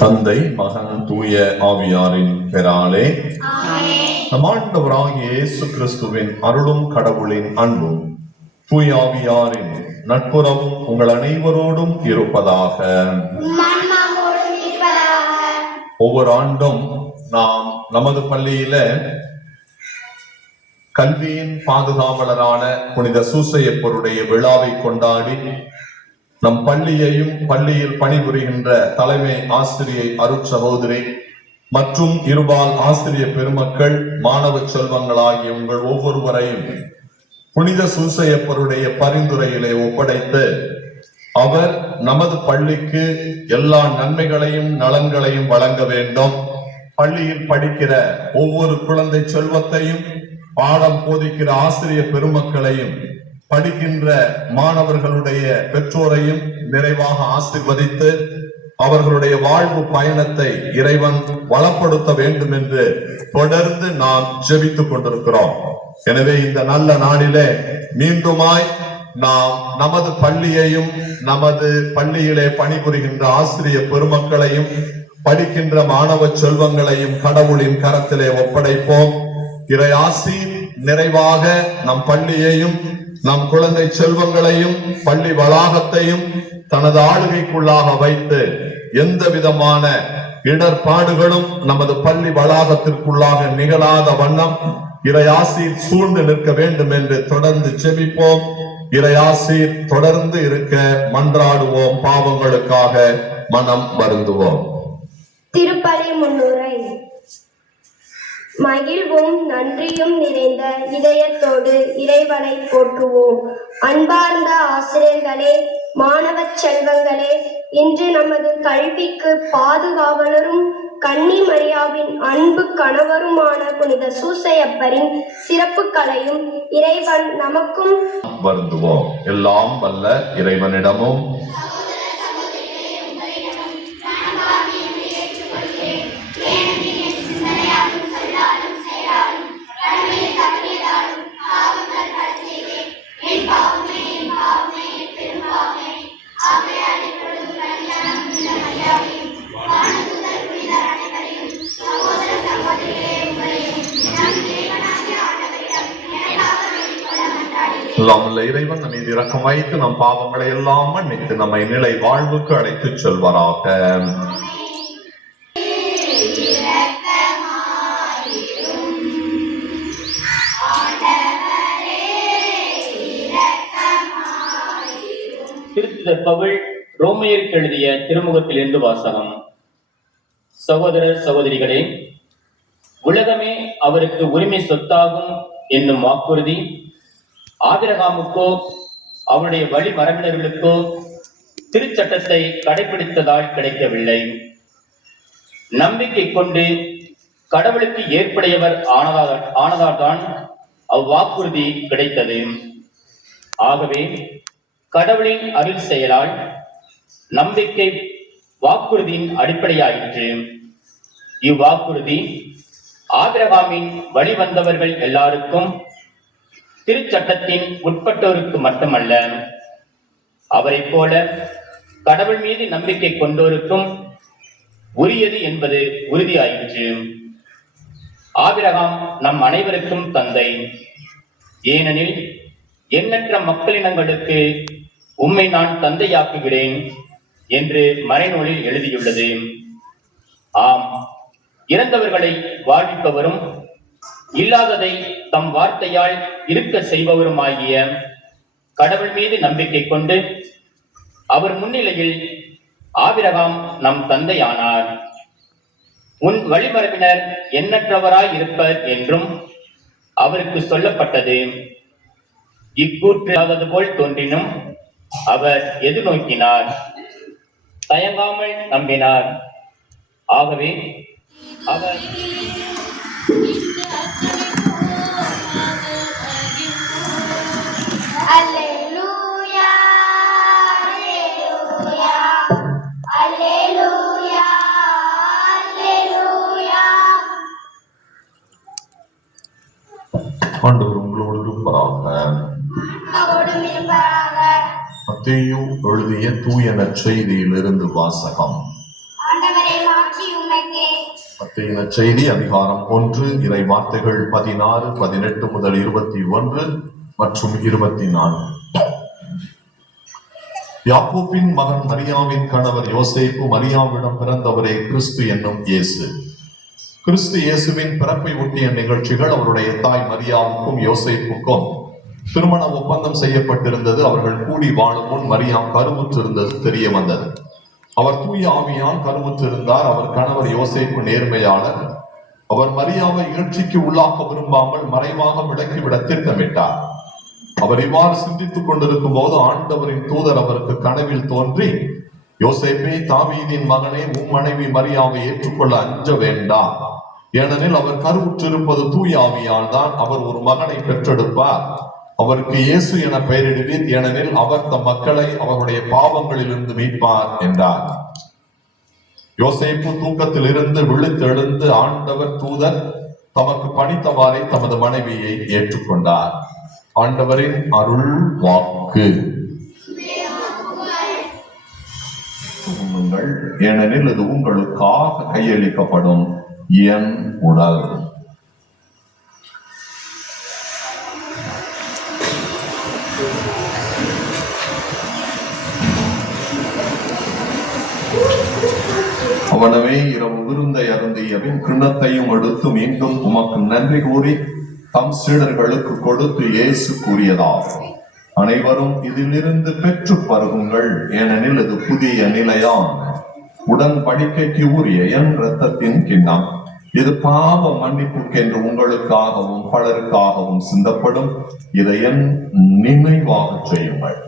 தந்தை, மகன், தூய ஆவியாரின் பெயராலே நம் ஆண்டவராகிய இயேசு கிறிஸ்துவின் அருளும் கடவுளின் அன்பும் தூய ஆவியாரின் நட்புறவும் உங்கள் அனைவரோடும் இருப்பதாக. ஒவ்வொரு ஆண்டும் நாம் நமது பள்ளியில கல்வியின் பாதுகாவலரான புனித சூசையப்பருடைய விழாவை கொண்டாடி நம் பள்ளியையும் பள்ளியில் பணிபுரிகின்ற தலைமை ஆசிரியை அருட்சகோதரி மற்றும் இருபால் ஆசிரிய பெருமக்கள், மாணவ செல்வங்களாகிய உங்கள் ஒவ்வொருவரையும் புனித சூசையப்பருடைய பரிந்துரையிலே ஒப்படைத்து அவர் நமது பள்ளிக்கு எல்லா நன்மைகளையும் நலன்களையும் வழங்க வேண்டும். பள்ளியில் படிக்கிற ஒவ்வொரு குழந்தை செல்வத்தையும், பாடம் போதிக்கிற ஆசிரிய பெருமக்களையும், படிக்கின்ற மாணவர்களுடைய பெற்றோரையும் நிறைவாக ஆசீர்வதித்து அவர்களுடைய வாழ்வு பயணத்தை இறைவன் வளப்படுத்த வேண்டும் என்று தொடர்ந்து நாம் ஜெபித்துக் கொண்டிருக்கிறோம். எனவே இந்த நல்ல நாளிலே மீண்டுமாய் நாம் நமது பள்ளியையும் நமது பள்ளியிலே பணிபுரிகின்ற ஆசிரிய பெருமக்களையும் படிக்கின்ற மாணவ செல்வங்களையும் கடவுளின் கரத்திலே ஒப்படைப்போம். இறை ஆசி நிறைவாக நம் பள்ளியையும் நம் குழந்தை செல்வங்களையும் பள்ளி வளாகத்தையும் தனது ஆளுகைக்குள்ளாக வைத்து எந்த விதமான இடர்பாடுகளும் நமது பள்ளி வளாகத்திற்குள்ளாக நிகழாத வண்ணம் இறையாசீர் சூழ்ந்து நிற்க வேண்டும் என்று தொடர்ந்து செபிப்போம். இறையாசீர் தொடர்ந்து இருக்க மன்றாடுவோம். பாவங்களுக்காக மனம் வருந்துவோம். திருப்பலி முன்னுரை. மகிழ்வும் நன்றியும் நிறைந்த இதயத்தோடு இறைவனை போற்றுவோம். அன்பார்ந்த ஆசிரியர்களே, மாணவ செல்வங்களே, இன்று நமது கல்விக்கு பாதுகாவலரும் கன்னி மரியாவின் அன்பு கணவருமான புனித சூசையப்பரின் சிறப்புகளையும் இறைவன் நமக்கும் வருந்துவோம். எல்லாம் வல்ல இறைவனிடமும் இறைவன் நம் மீது இரக்கம் வைத்து நம் பாவங்களை எல்லாம் மன்னித்து நம்மை நிலை வாழ்வுக்கு அழைத்து செல்வாராக. திருத்துதர் பவுல் ரோமையருக்கு எழுதிய திருமுகத்திலிருந்து வாசகம். சகோதரர் சகோதரிகளே, உலகமே அவருக்கு உரிமை சொத்தாகும் என்னும் வாக்குறுதி ஆபிரகாமுக்கோ அவருடைய வழி மரபினர்களுக்கோ திருச்சட்டத்தை கடைபிடித்ததால் கிடைக்கவில்லை. நம்பிக்கை கொண்டு கடவுளுக்கு ஏற்புடையவர் ஆனதால்தான் அவ்வாக்குறுதி கிடைத்தது. ஆகவே கடவுளின் அருள் செயலால் நம்பிக்கை வாக்குறுதியின் அடிப்படையாயிற்று. இவ்வாக்குறுதி ஆபிரகாமின் வழிவந்தவர்கள் எல்லாருக்கும், திருச்சட்டத்தின் உட்பட்டோருக்கு மட்டுமல்ல, அவரை போல கடவுள் மீது நம்பிக்கை கொண்டோருக்கும் உரியது என்பது உறுதியாயிற்று. ஆபிரகாம் நம் அனைவருக்கும் தந்தை. ஏனெனில் எண்ணற்ற மக்களினங்களுக்கு உம்மை நான் தந்தையாக்குகிறேன் என்று மறைநூலில் எழுதியுள்ளது. ஆம், இறந்தவர்களை வாழ்விப்பவரும் இல்லாததை தம் வார்த்தையால் இருக்க செய்பவருமாகிய கடவுள் மீது நம்பிக்கை கொண்டு அவர் முன்னிலையில் ஆபிரகாம் நம் தந்தையானார். உன் வழிமரபினர் எண்ணற்றவராய் இருப்பர் என்றும் அவருக்கு சொல்லப்பட்டது. இக்கூற்று போல் தோன்றினும் அவர் எதிர்நோக்கினார், தயங்காமல் நம்பினார். ஆகவே அவர் அல்லேலூயா, அல்லேலூயா, அல்லேலூயா, அல்லேலூயா. ஆண்டவர் உங்களோடு இருப்பாராக. மத்தேயு எழுதிய தூய நற்செய்தியிலிருந்து வாசகம். ஆண்டவரே மாட்சி உமக்கே. மத்தேயு நற்செய்தி அதிகாரம் 1 இறை வார்த்தைகள் 16, 18 முதல் 21 மற்றும் 24. யாக்கோபின் மகன் மரியாவின் கணவர் யோசேப்பு, மரியாவிடம் பிறந்தவரே கிறிஸ்து என்னும் இயேசு. கிறிஸ்து இயேசுவின் பிறப்பை ஒட்டிய நிகழ்ச்சிகள் அவருடைய தாய் மரியாவுக்கும் யோசேப்புக்கும் திருமண ஒப்பந்தம் செய்யப்பட்டிருந்தது. அவர்கள் கூடி வாழும் முன் மரியா கருவுற்றிருந்தது தெரிய வந்தது. அவர் தூய ஆவியால் கருவுற்றிருந்தார். அவர் கணவர் யோசேப்பு நேர்மையாளர். அவர் மரியாவை இகழ்ச்சிக்கு உள்ளாக்க விரும்பாமல் மறைவாக விலக்கிவிட திட்டமிட்டார். அவர் இவ்வாறு சிந்தித்துக் கொண்டிருக்கும் போது ஆண்டவரின் தூதர் அவருக்கு கனவில் தோன்றி, யோசேப்பே, தாவீதின் மகனே, உம் மனைவி மரியாவை ஏற்றுக்கொள்ள அஞ்ச வேண்டாம். ஏனெனில் அவர் கருவுற்றிருப்பது தூய ஆவியால் தான். அவர் ஒரு மகனை பெற்றெடுப்பார். அவருக்கு இயேசு என பெயரிடுவீர். ஏனெனில் அவர் தம் மக்களை அவருடைய பாவங்களிலிருந்து மீட்பார் என்றார். யோசேப்பு தூக்கத்தில் இருந்து விழித்தெழுந்து ஆண்டவர் தூதர் தமக்கு பணித்தவாறே தமது மனைவியை ஏற்றுக்கொண்டார். ஆண்டவரின் அருள் வாக்கு. ஏனெனில் இது உங்களுக்காக கையளிக்கப்படும் என் உடல். அவனவே இரவு விருந்தை அருந்தியபின் கிண்ணத்தையும் எடுத்து மீண்டும் உமக்கு நன்றி கூறி தம் சீடர்களுக்கு கொடுத்து இயேசு கூறியதாகும், அனைவரும் இதிலிருந்து பெற்று பருகுங்கள். ஏனெனில் இது புதிய நிலையான உடன்படிக்கைக்கு உரிய என் இரத்தத்தின் கிண்ணம். இது பாவ மன்னிப்புக்கென்று உங்களுக்காகவும் பலருக்காகவும் சிந்தப்படும். இதை என் நினைவாக செய்யுங்கள்.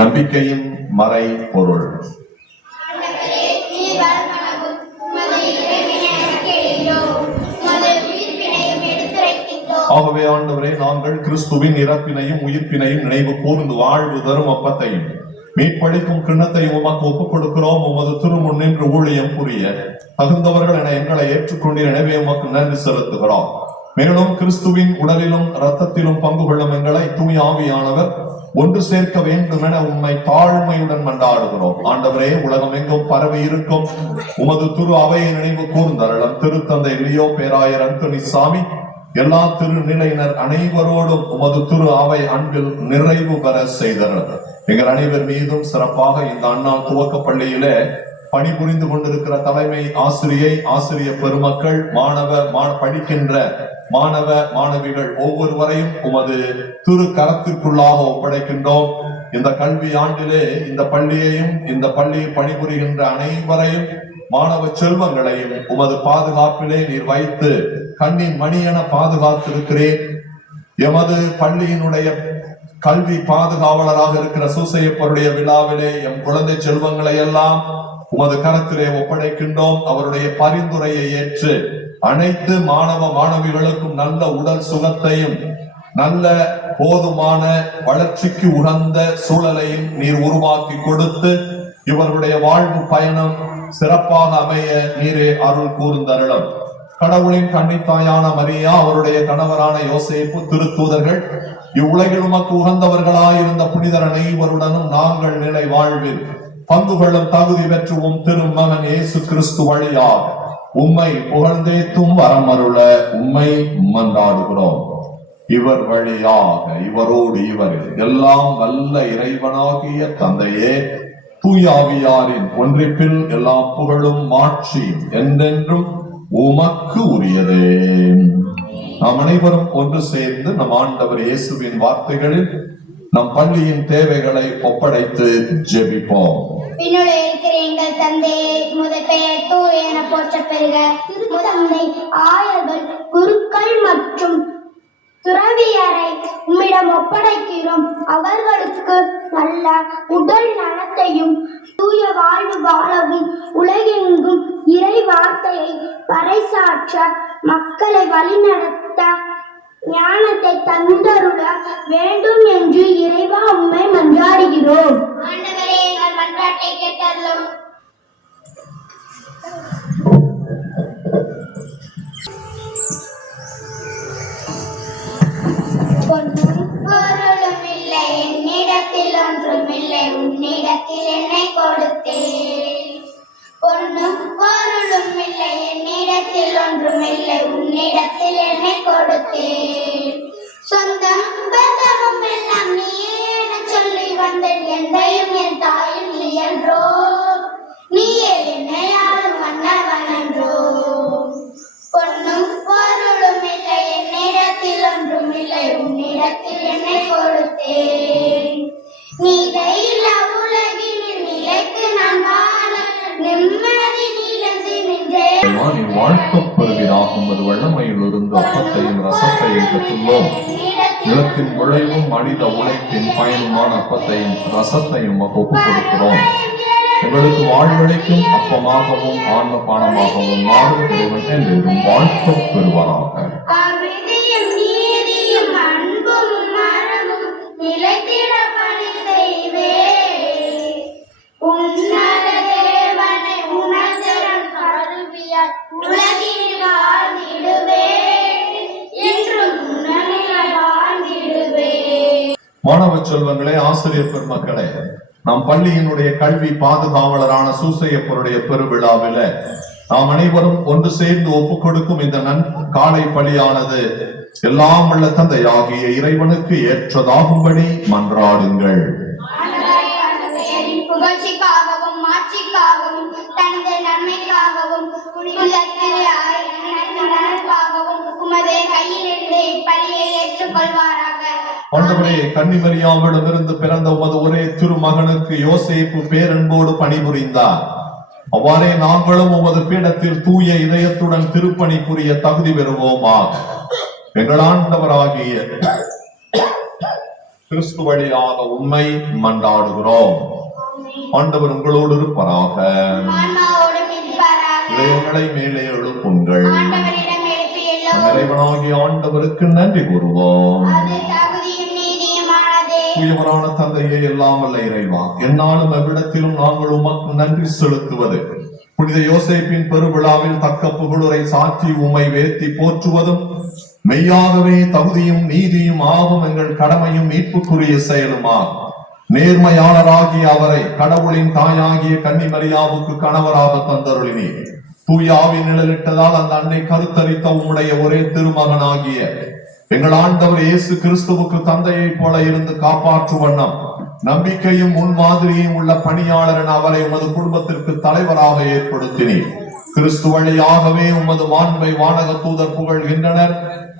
நம்பிக்கையின் மறை பொருள். ஆகவே ஆண்டவரே, நாங்கள் கிறிஸ்துவின் இறப்பினையும் உயிர்ப்பினையும் நினைவு கூர்ந்து வாழ்வு தரும் அப்பத்தையும் மீட்பளிக்கும் கிண்ணத்தையும் உமக்கு ஒப்புக் கொடுக்கிறோம். உமது திருமுன் நின்று ஊழியம் புரிய தகுந்தவர்கள் என எங்களை ஏற்றுக்கொண்டீர். எனவே உமக்கு நன்றி செலுத்துகிறோம். மேலும் கிறிஸ்துவின் உடலிலும் இரத்தத்திலும் பங்கு கொள்ளும் எங்களை தூய ஆவியானவர் ஒன்று சேர்க்க வேண்டும் என உம்மை தாழ்மையுடன் மன்றாடுகிறோம். ஆண்டவரே, உலகம் எங்கும் பரவி இருக்கும் உமது திரு அவையை நினைவு கூர்ந்தருளும். திருத்தந்தை லியோ பேராயர் அந்தோனி சாமி, எல்லா திருநிலையினர் அனைவரோடும் உமது திரு அவை அன்பில் நிறைவு பெற செய்தருளும். எங்கள் அனைவர் மீதும் சிறப்பாக இந்த அந்நாள் துவக்க பள்ளியிலே பணிபுரிந்து கொண்டிருக்கிற தலைமை ஆசிரியை, ஆசிரியர் பெருமக்கள், படிக்கின்ற மாணவ மாணவிகள் ஒவ்வொருவரையும் உமது திரு கரத்திற்குள்ளாக ஒப்படைக்கின்றோம். இந்த கல்வி ஆண்டிலே இந்த பள்ளியையும் இந்த பள்ளியில் பணிபுரிகின்ற அனைவரையும் மாணவ செல்வங்களையும் உமது பாதுகாப்பிலே நீர் வைத்து கண்ணின் மணி என பாதுகாத்திருக்கிறேன். எமது பள்ளியினுடைய கல்வி பாதுகாவலராக இருக்கிற சூசையப்பருடைய விழாவிலே எம் குழந்தை செல்வங்களை எல்லாம் உமது கரத்திலே ஒப்படைக்கின்றோம். அவருடைய பரிந்துரையை ஏற்று அனைத்து மாணவ மாணவிகளுக்கும் நல்ல உடல் சுகத்தையும் நல்ல போதுமான வளர்ச்சிக்கு உகந்த சூழலையும் நீர் உருவாக்கி கொடுத்து இவர்களுடைய வாழ்வு பயணம் சிறப்பாக அமைய நீரே அருள் கூர்ந்தருளும். கடவுளின் கன்னித்தாயான மரியா, அவருடைய கணவரான யோசேப்பு, திருத்தூதர்கள், இவ்வுலகில் உமக்கு உகந்தவர்களாயிருந்த புனிதர் அனைவருடனும் நாங்கள் நிலை வாழ்வில் பங்கு கொள்ளும் தகுதி பெற்றுவோம். திருமகன் இயேசு கிறிஸ்து வழியாக உம்மை புகழ்ந்தேத்தும் வரமருள உம்மை மன்றாடுகிறோம். இவர் வழியாக இவரோடு இவரில் எல்லாம் வல்ல இறைவனாகிய தந்தையே, தூயாவியாரின் ஒன்றிப்பில் எல்லா புகழும் மாட்சியும் என்றென்றும் உமக்கு உரியதே. நாம் அனைவரும் ஒன்று சேர்ந்து நம் ஆண்டவர் இயேசுவின் வார்த்தைகளில் நம் பள்ளியின் தேவைகளை ஒப்படைத்து ஜெபிப்போம். விண்ணுலகில் இருக்கிற எங்கள் தந்தையே, உமது பெயர் தூய என போற்றப் பெறுக. திருத்தந்தை, ஆயர்கள், குருக்கள் மற்றும் துறவியரை உம்மிடம் ஒப்படைக்கிறோம். அவர்களுக்கு நல்ல உடல் நலத்தையும் தூய வாழ்வு வாழவும் உலகெங்கும் இறை வார்த்தையை பறைசாற்ற மக்களை வழிநடத்த ஞானத்தை தந்தருள வேண்டும் என்று இறைவா உம்மை மன்றாடுகிறோம். ஆண்டவரே, எங்கள் மன்றாட்டை கேட்டருளும். பொன்னும் பொருளும் என்னிடத்தில் ஒன்றுமில்லை உன்னிடத்தில் என்னை கொடுத்தேன். பொன்னும் பொருளும் இல்லை என்னிடத்தில் ஒன்றுமில்லை உன்னிடத்தில் என்னை கொடுத்தேன். சொந்தம் பந்தமும் எல்லாம் நீயே என சொல்லி வந்தேன். எந்தையும் என் தாயும் நீ என்றோ, நீயே என்னை ஆளும் மன்னவன் என்றோ. பொன்னும் பொருளும் இல்லை என்னிடத்தில் ஒன்றுமில்லை உன்னிடத்தில் என்னை கொடுத்தேன். நீதையில்லா உலகினில் நிலைத்து நான் வாழ நிம்மதி நீலந்து நின்றேன். நீ வாழ்க்கப் பெறுவீராக. உமது வல்லமையிலிருந்து அப்பத்தையும் ரசத்தையும் பெற்றுள்ளோம். நிலத்தின் விளைவும் மனித உழைப்பின் பயனுமான அப்பத்தையும் ரசத்தையும் ஒப்புக் கொடுக்கிறோம். எங்களுக்கு வாழ்வழிக்கும் அப்பமாகவும் ஆன்ம பானமாகவும் மாறும் இறைவன் என்றும் வாழ்க்கப் பெறுவாராக. அபிதியும் நீதியும் அன்பும் மரமும் நிலைத்திட பணி செய்வேன். உன்னத தேவனை உணர்தரம் கருவியாய் உலகில் வாழ்ந்திடுவேன். என்றும் உன்னில் வாழ்ந்திடுவேன். மாணவ செல்வங்களே, ஆசிரியர் பெருமக்களே, நம் பள்ளியினுடைய கல்வி பாதுகாவலரான சூசையப்பருடைய பெருவிழாவில நாம் அனைவரும் ஒன்று சேர்ந்து ஒப்புக் கொடுக்கும் இந்த காலை பலியானது எல்லாம் உள்ள தந்தையாகிய இறைவனுக்கு ஏற்றதாகும்படி மன்றாடுங்கள். புகழ்ச்சிக்காகவும் மாட்சிக்காகவும் தனது நன்மைக்காகவும் உமது கையிலிருந்து பலியை ஏற்றுக்கொள்வாராக. ஆண்டவரே, கன்னிமரியாவிடமிருந்து பிறந்த உமது ஒரே திருமகனுக்கு யோசேப்பு பேரன்போடு பணிபுரிந்தார். அவ்வாறே நாங்களும் உமது பீடத்தில் தூய இதயத்துடன் திருப்பணி புரிய தகுதி பெறுவோமாக. எங்கள் ஆண்டவராகிய கிறிஸ்து வழியாக உண்மை மன்றாடுகிறோம். ஆண்டவர் உங்களோடு இருப்பாராக. இதயங்களை மேலே எழுப்புங்கள். இறைவனாகிய ஆண்டவருக்கு நன்றி கூறுவோம். தூயவரான தந்தையே, எல்லாம் வல்ல இறைவா, எந்நாளும் எவ்விடத்திலும் நாங்கள் உமக்கு நன்றி செலுத்துவது புனித யோசேப்பின் பெருவிழாவில் தக்க புகழுரை சாற்றி உம்மை வேத்தி போற்றுவதும் மெய்யாகவே தகுதியும் நீதியும் ஆகும் எங்கள் கடமையும் மீட்புக்குரிய செயலுமா. நேர்மையாளராகிய அவரை கடவுளின் தாயாகிய கன்னிமரியாவுக்கு கணவராக தந்தருளினீர். தூயாவின் நிழலிட்டதால் அந்த அன்னை கருத்தரித்த உம்முடைய ஒரே திருமகனாகிய எங்கள் ஆண்டவர் இயேசு கிறிஸ்துவுக்கு தந்தையை போல இருந்து காப்பாற்றும் வண்ணம் நம்பிக்கையும் முன்மாதிரியும் உள்ள பணியாளர் என அவரை உமது குடும்பத்திற்கு தலைவராக ஏற்படுத்தினீர். கிறிஸ்து வழியாகவே உமது மாண்பை வானக தூதர் புகழ்கின்றனர்.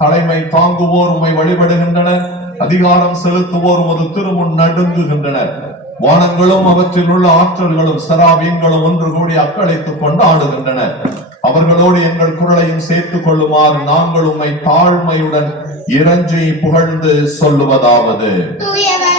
தலைமை தாங்குவோர் உம்மை வழிபடுகின்றனர். அதிகாரம் செலுத்துவோர் உமது திருமுன் நடுங்குகின்றனர். வானங்களும் அவற்றில் உள்ள ஆற்றல்களும் சராபீன்களும் ஒன்று கூடி அக்களித்துக் கொண்டாடுகின்றனர். அவர்களோடு எங்கள் குரலையும் சேர்த்துக் கொள்ளுமாறு நாங்கள் உம்மை தாழ்மையுடன் இறைஞ்சி புகழ்ந்து சொல்லுவதாவது: தூயவர்